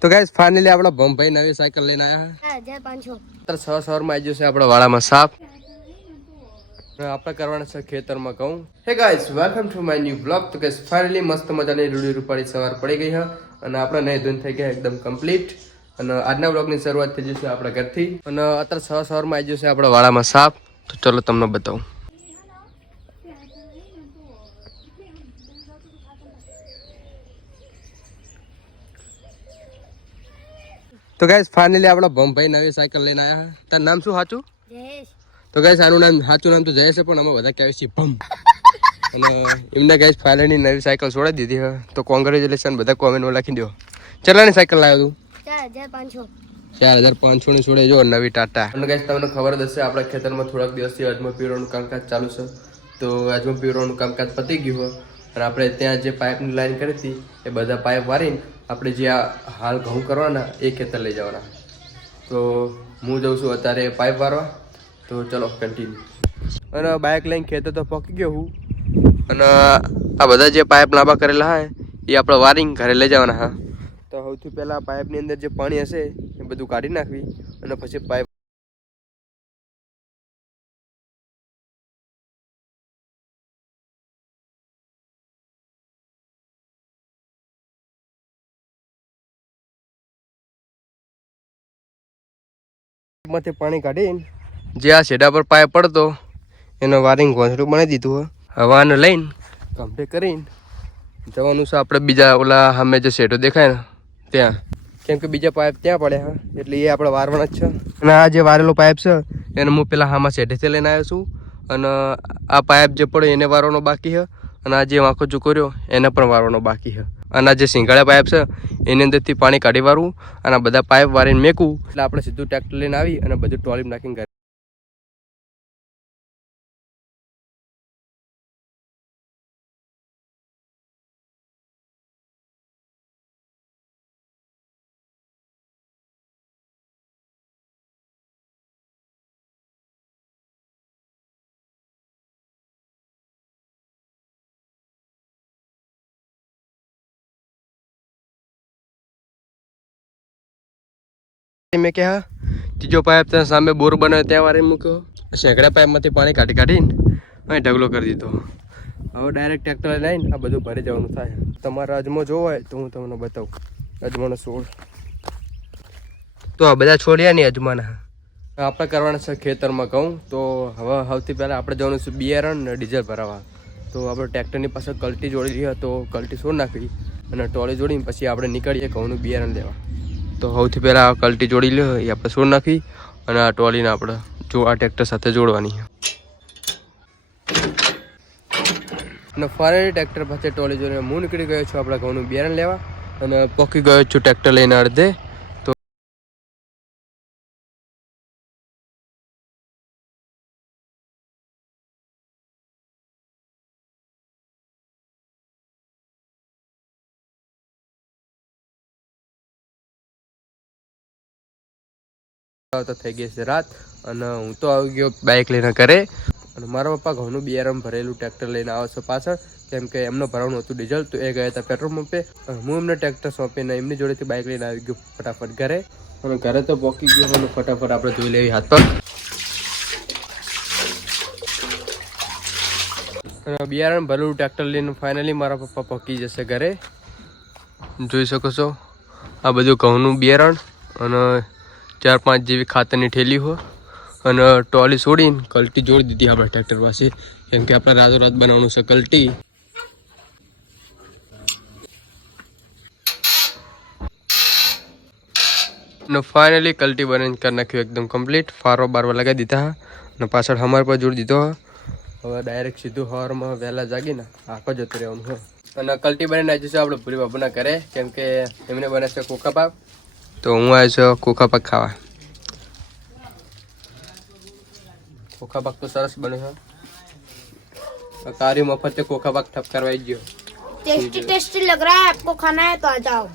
તો guys finally આપણા ભમભાઈ નવી સાયકલ લઈને આયા છે 1500 સવારમાં આવી જશે આપણા વાળામાં સાફ આપણે કરવાના છે ખેતરમાં ઘઉં. હે guys welcome to my new blog. તો ગાઈસ ફાઇનલી મસ્ત મજાની રૂડી રૂપાળી સવાર પડી ગઈ છે અને આપણે નહીં ધોઈને થઈ ગયા એકદમ કમ્પ્લીટ અને આજના બ્લોગની શરૂઆત થઈ જશે આપણા ઘરથી અને અત્યારે સવારમાં આવી જશે આપણા વાળામાં સાફ. તો ચલો તમને બતાવું. તો ગાઈસ ફાઇનલી આપણા ભમભાઈ નવી સાયકલ લઈને આયા છે. તારું નામ શું સાચું? જયેશ. તો ગાઈસ આનું નામ સાચું નામ તો જયેશ છે પણ અમે બધા કહેવાય છીએ ભમ. અને એમને ગાઈસ ફાઇનલી નવી સાયકલ છોડી દીધી છે. તો કોંગ્રેચ્યુલેશન બધા કોમેન્ટમાં લખી દો. કેટલાની સાયકલ લાવ્યો તું? 4500 ની છોડે જો નવી ટાટા. અને ગાઈસ તમને ખબર જ હશે આપણા ખેતરમાં થોડાક દિવસથી અજમો પીવડાનું કામકાજ ચાલુ છે. તો અજમો પીવડાનું કામકાજ પતી ગયું હોય અને આપણે ત્યાં જે પાઇપની લાઈન કરી હતી એ બધા પાઇપ વારીને આપણે જે આ હાલ ઘઉં કરવાના એ ખેતર લઈ જવાના. તો હું જઉં છું અત્યારે પાઇપ વારવા. તો ચલો કન્ટિન્યુ. અને બાઇક લઈને ખેતર તો પકી ગયો હું અને આ બધા જે પાઇપ લાંબા કરેલા હોય એ આપણે વારિંગ ઘરે લઈ જવાના હા. તો સૌથી પહેલાં પાઇપની અંદર જે પાણી હશે એ બધું કાઢી નાખવી અને પછી પાઇપ માંથી પાણી કાઢીને જે આ શેડા પર પાઇપ પડતો એનો વારિંગ ઘોંસડું બનાવી દીધું. હવાને લઈને કમ્પ્લીટ કરીને જવાનું છે આપણે બીજા ઓલા સામે જે શેડો દેખાય ને ત્યાં. કેમ કે બીજા પાઇપ ત્યાં પડ્યા હા એટલે એ આપણે વારવાના જ છે. અને આ જે વારેલો પાઇપ છે એને હું પેલા હામાં શેડેથી લઈને આવ્યો છું અને આ પાઇપ જે પડ્યો એને વારવાનો બાકી છે અને આ જે વાંકો ચૂકો એને પણ વારવાનો બાકી છે. અને આ જે સિંગાળા પાઇપ છે એની અંદરથી પાણી કાઢી વારવું અને બધા પાઇપ વારીને મેકવું એટલે આપણે સીધું ટ્રેક્ટર લઈને આવી અને બધું ટ્રોલી નાખીને ઘરે. મેં કહ્યા ત્રીજો પાઇપ ત્યાં સામે બોર બનાવ્યો ત્યાં વારે મૂક્યો. શેકડા પાઇપમાંથી પાણી કાઢીને અહીં ઢગલો કરી દીધો. હવે ડાયરેક્ટ ટ્રેક્ટર લઈને આ બધું ભરી જવાનું થાય. તમારે અજમો જોવો હોય તો હું તમને બતાવું. અજમાનો છોડ તો આ બધા છોડ્યા નહીં અજમાના. આપણે કરવાના છે ખેતરમાં ઘઉં. તો હવે સૌથી પહેલાં આપણે જવાનું છે બિયારણ ને ડીઝલ ભરાવા. તો આપણે ટ્રેક્ટરની પાસે કલટી જોડી લઈએ તો કલટી છોડ નાખવી અને ટોળી જોડીને પછી આપણે નીકળીએ ઘઉંનું બિયારણ લેવા. તો સૌથી પહેલાં આ કલટી જોડી લે એ આપણે છોડ નાખી અને આ ટોલીને આપણે આ ટ્રેક્ટર સાથે જોડવાની. અને ફરી ટ્રેક્ટર પાસે ટોલી જોડીને હું નીકળી ગયો છું આપણા ઘઉંનું બિયારણ લેવા અને પોકી ગયો છું ટ્રેક્ટર લઈને અડધે. તો થઈ ગઈ છે રાત અને હું તો આવી ગયો બાઇક લઈને ઘરે. અને મારા પપ્પા ઘઉંનું બિયારણ ભરેલું ટ્રેક્ટર લઈને આવે છે પાછળ કેમ કે એમને ભરવાનું હતું ડીઝલ. તો એ ગયા હતા પેટ્રોલ પંપે. હું એમને ટ્રેક્ટર સોંપીને એમની જોડેથી બાઇક લઈને આવી ગયો ફટાફટ ઘરે. અને ઘરે તો પોકી ગયો અને ફટાફટ આપણે ધોઈ લેવી હાથ પગ. અને બિયારણ ભરેલું ટ્રેક્ટર લઈને ફાઇનલી મારા પપ્પા પહોંચી જશે ઘરે. જોઈ શકો છો આ બધું ઘઉંનું બિયારણ અને 4-5 જેવી ખાતરની ઠેલી હોય અને ટોલી છોડીને કલટી જોડી દીધી આપણે ટ્રેક્ટર પાસે કેમ કે આપણે રાતોરાત બનાવવાનું છે કલટી. અને ફાઇનલી કલટી બનાવીને કરી નાખ્યું એકદમ કમ્પ્લીટ. ફારવા બારવા લગાવી દીધા અને પાછળ હમાર પર જોડી દીધો. હવે ડાયરેક્ટ સીધું સવારમાં વહેલા જાગીને આખો જતું રહેવાનું હોય. અને કલટી બનાવીને આવી જઈશું આપણે પૂરી બાબુના ઘરે કેમ કે એમને બને છે કોકા પાક. તો હું આવ્યો છું કોકા પાક ખાવા. કોકા પાક તો સરસ બને છે. कारी मफत से कोका पाक ठप करवाई जियो. टेस्टी टेस्टी लग रहा है, आपको खाना है तो आ जाओ.